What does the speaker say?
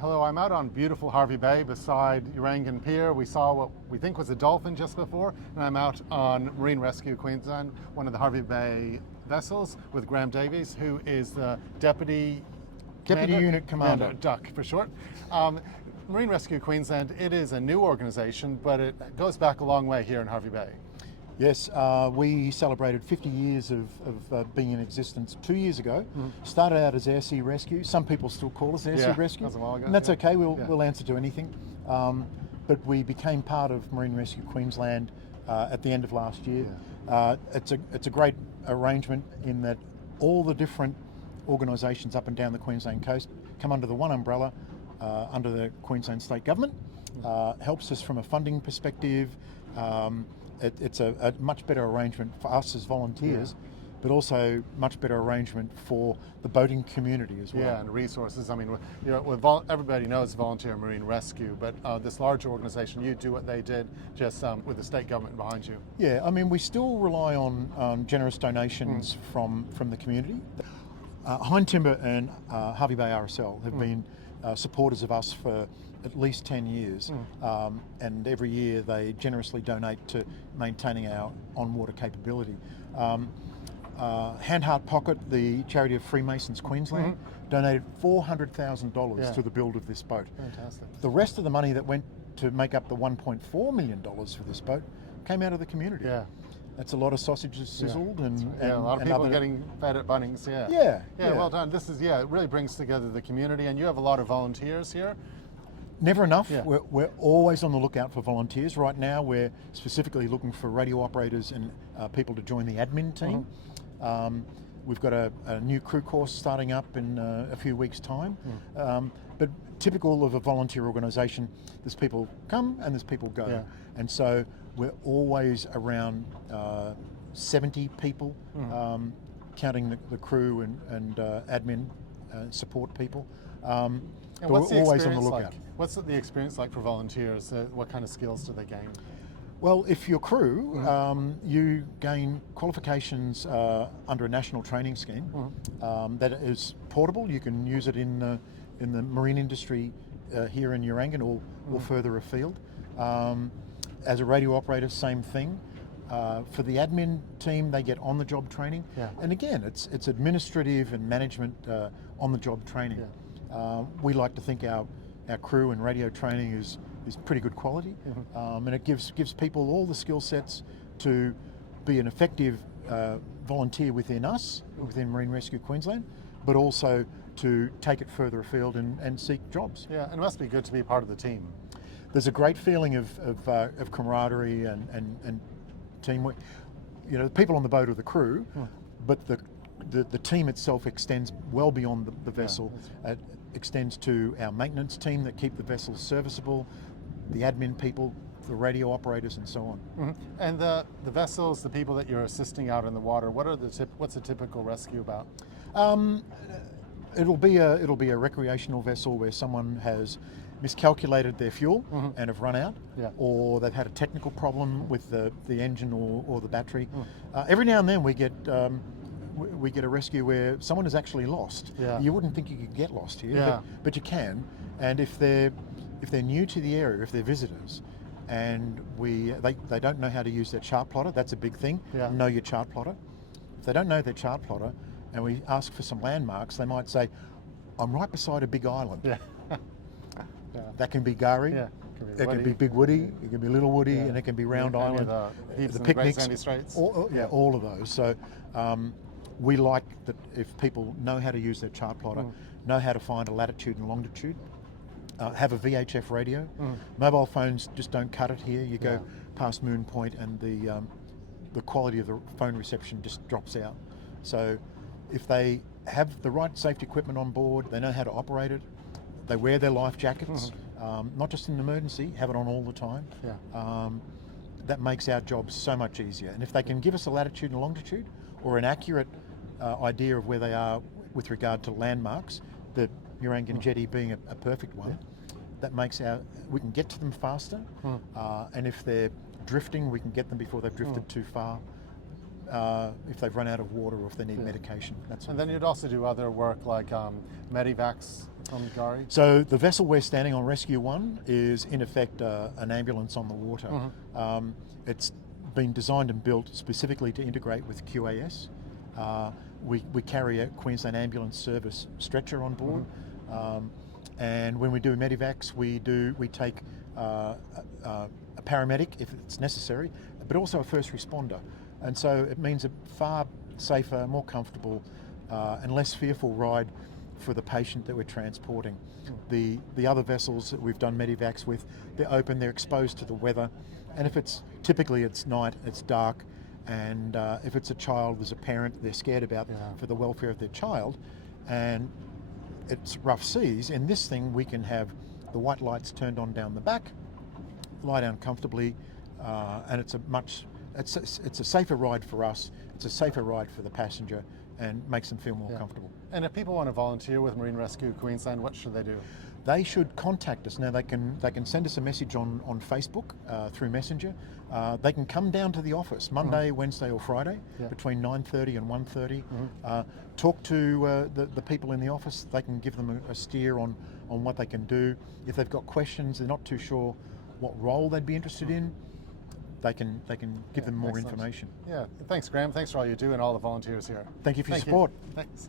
Hello, I'm out on beautiful Hervey Bay beside Urangan Pier. We saw what we think was a dolphin just before, and I'm out on Marine Rescue Queensland, one of the Hervey Bay vessels, with Graham Davies, who is the Deputy Unit Commander. DUC for short. Marine Rescue Queensland, it is a new organisation, but it goes back a long way here in Hervey Bay. Yes, we celebrated 50 years of being in existence 2 years ago. Started out as Air Sea Rescue. Some people still call us Air Sea Rescue, that was a while ago, and that's okay. We'll answer to anything. But we became part of Marine Rescue Queensland at the end of last year. It's a great arrangement in that all the different organisations up and down the Queensland coast come under the one umbrella, under the Queensland State Government. Helps us from a funding perspective. It's a much better arrangement for us as volunteers, but also much better arrangement for the boating community as well. Yeah, and resources. I mean, everybody knows Volunteer Marine Rescue, but this larger organisation, you do what they did, just with the state government behind you. Yeah, I mean, we still rely on generous donations from the community. Hind Timber and Hervey Bay RSL have been supporters of us for at least 10 years, and every year they generously donate to maintaining our on-water capability. Hand Heart Pocket, the charity of Freemasons Queensland, donated $400,000 to the build of this boat. Fantastic. The rest of the money that went to make up the $1.4 million for this boat came out of the community. Yeah. That's a lot of sausages sizzled and a lot of people getting fed at Bunnings. Yeah, well done. This is it really brings together the community, and you have a lot of volunteers here. Never enough. We're always on the lookout for volunteers. Right now we're specifically looking for radio operators and people to join the admin team. We've got a new crew course starting up in a few weeks' time. But typical of a volunteer organisation, there's people come and there's people go. And so we're always around 70 people, counting the crew and admin support people. And what's we're always on the lookout. What's the experience like for volunteers? What kind of skills do they gain? Well, if you're crew, you gain qualifications under a national training scheme that is portable. You can use it in the marine industry here in Urangan or further afield. As a radio operator, same thing. For the admin team, they get on-the-job training. And again, it's administrative and management on-the-job training. We like to think our crew and radio training is pretty good quality, and it gives people all the skill sets to be an effective volunteer within Marine Rescue Queensland, but also to take it further afield and seek jobs. Yeah, and it must be good to be part of the team. There's a great feeling of camaraderie and teamwork. You know, the people on the boat are the crew, but the team itself extends well beyond the vessel. It extends to our maintenance team that keep the vessels serviceable, the admin people, the radio operators, and so on. And the vessels, the people that you're assisting out in the water, what's a typical rescue about? It'll be a recreational vessel where someone has miscalculated their fuel and have run out, or they've had a technical problem with the engine or the battery. Every now and then we get a rescue where someone is actually lost. You wouldn't think you could get lost here, but you can. And if they're new to the area, if they're visitors, and they don't know how to use their chart plotter, that's a big thing. Know your chart plotter. If they don't know their chart plotter, and we ask for some landmarks, they might say, "I'm right beside a big island." That can be Gari. It can be Big Woody, it can be Little Woody, and it can be Round Island. The picnics, Sandy Straits. All of those. So we like that if people know how to use their chart plotter, know how to find a latitude and longitude, have a VHF radio. Mobile phones just don't cut it here. You go past Moon Point and the quality of the phone reception just drops out. So if they have the right safety equipment on board, they know how to operate it, they wear their life jackets, not just in an emergency, have it on all the time. That makes our job so much easier. And if they can give us a latitude and longitude or an accurate idea of where they are with regard to landmarks, the Urangan jetty being a perfect one, that makes we can get to them faster, and if they're drifting, we can get them before they've drifted too far. if they've run out of water or if they need medication. That sort And of then you'd also do other work like medivacs from Gary. So the vessel we're standing on, Rescue 1, is in effect an ambulance on the water. It's been designed and built specifically to integrate with QAS. We carry a Queensland Ambulance Service stretcher on board, and when we do medivacs, we take a paramedic if it's necessary, but also a first responder, and so it means a far safer, more comfortable, and less fearful ride for the patient that we're transporting. The other vessels that we've done medivacs with, they're open, they're exposed to the weather, and if it's typically it's night, it's dark, and if it's a child, there's a parent, they're scared about for the welfare of their child, and it's rough seas. In this thing, we can have the white lights turned on down the back, lie down comfortably, and it's a safer ride for us. It's a safer ride for the passenger, and makes them feel more comfortable. And if people want to volunteer with Marine Rescue Queensland, what should they do? They should contact us. Now they can send us a message on Facebook through Messenger. They can come down to the office Monday, Wednesday or Friday between 9:30 and 1:30. Talk to the people in the office. They can give them a steer on what they can do. If they've got questions, they're not too sure what role they'd be interested in, they can give them more information. Yeah, thanks Graham, thanks for all you do and all the volunteers here. Thank you for your support. Thanks.